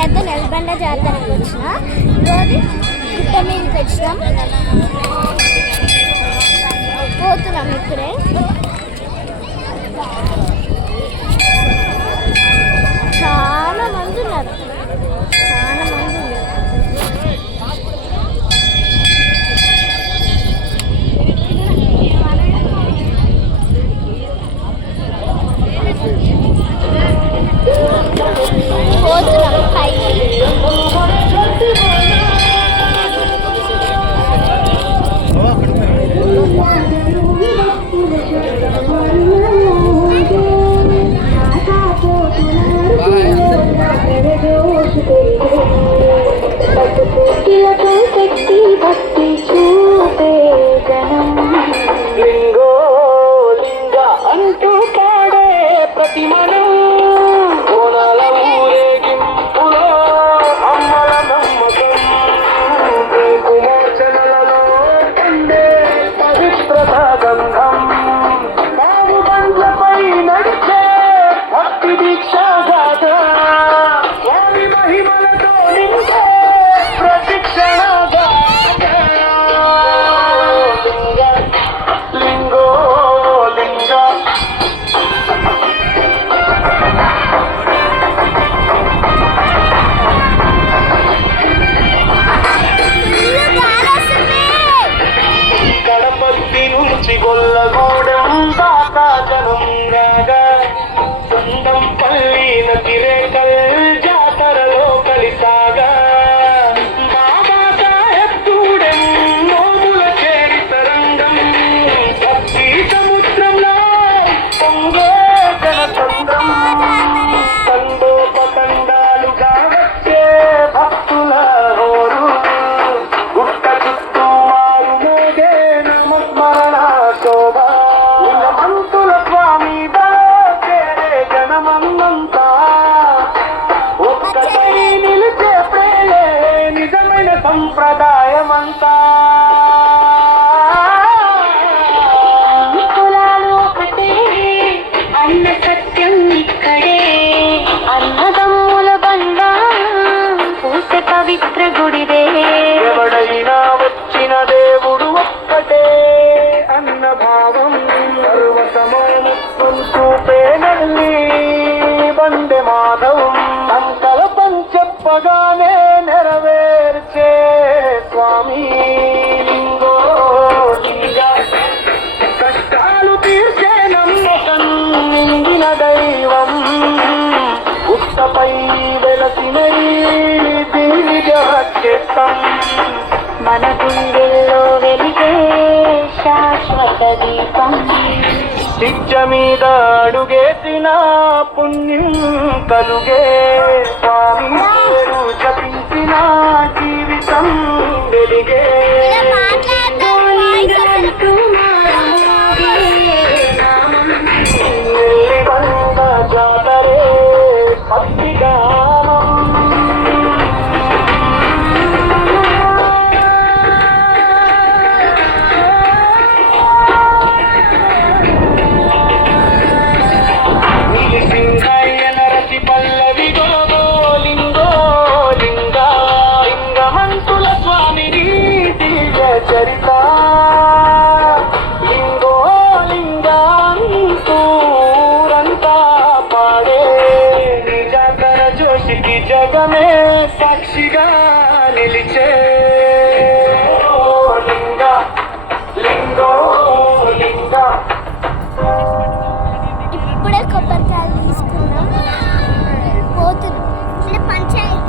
నేనైతే నెలబండ జాతరకు వచ్చిన ఈరోజు గుట్ట మీదకి వచ్చినాం, పోతున్నాం ఇప్పుడే. చాలా మంది ఉన్నారు, చాలా మంది ఉన్నారు. పోతున్నాం పైకి. భక్తి చూపే జనం లింగో లింగ అంటూ కాడే ప్రతి మనం కోనాల ఊరేగింపులో అమ్మల నమ్మకం కుమోచనలలో కండే పవిత్రత గంధం కావు బండ్లపై నడిచే భక్తి దీక్షాగాథ స్వామి మహిమలతో నిండే ప్రతిక్షణ గొల్లగూడెం దాకా జనం రాగా సొంతం పల్లి నదిరేకల్ జాతరలో కలిసాగా బాబా సాహెబ్ గూడెం నోముల చేరి తరంగం భక్తి సముద్రంలో పొంగో జనచంద్రం తండోపతండాలుగా వచ్చే భక్తుల హోరు గుట్ట చుట్టూ మారు మోగే నమస్మరణ మంతుల స్వామి చేరే జనమంతా ఒక్కటై నిలిచే ప్రేమే నిజమైన సంప్రదాయమంతా. కులాలు ఒకటే అన్న సత్యం ఇక్కడే అన్నదమ్ముల బంధం పూసే పవిత్ర గుడిదే. ఎవడైనా వచ్చిన దేవుడు ఒక్కటే అన్న భావం సర్వసమోముక్తం చూపే నల్లి బందె మాధవం సంకల్పం చెప్పగానే నెరవేర్చే స్వామి లింగో లింగ కష్టాలు తీర్చే నమ్మకం నిండిన దైవం ఉత్తపై వెలసిన దివ్యచేత్తం మన గుండెల్లో వెలిగే శాశ్వత దీపం. శిక్ష మీద అడుగేసిన పుణ్యం కలుగే స్వామి పేరు జపించిన జీవితం వెలిగే. జాతరే భక్తిగా చరిత లింగో లింగాంతూరంతా పాడే నిజాకర జోషికి జగమే సాక్షిగా నిలిచే లింగ లింగో లింగ. ఇప్పుడే కొబ్బరికాయలు తీసుకున్నాం, పోతున్నాం. పంచాయతీ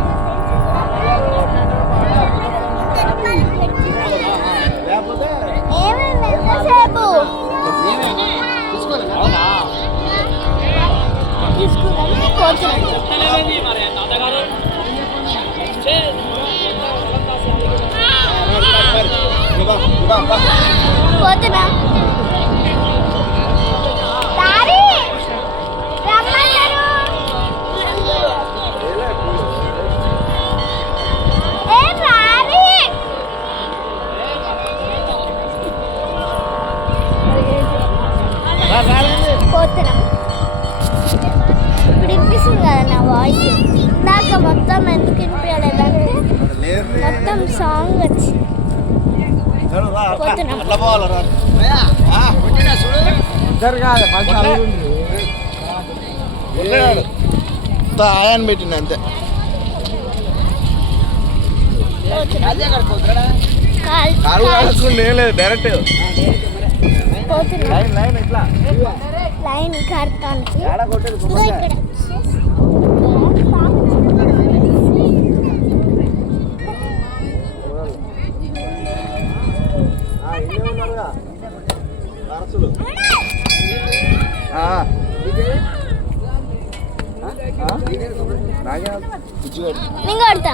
పోతున్నా. పోతున్నాం. ఇప్పుడు వినిపిస్తుంది కదా నా వాయిస్. నాకు ఇంకా మొత్తం ఎందుకు వినిపించలేదంటే మొత్తం సాంగ్ వచ్చి పోతున్నాం. ఆయాన్ని పెట్టింది అంతే. కారు కాడకుండా లేదు డైరెక్ట్ పోతున్నాం లైన్ ఎట్లా లైన్ కడతానికి ఇక్కడ నేను కొడతా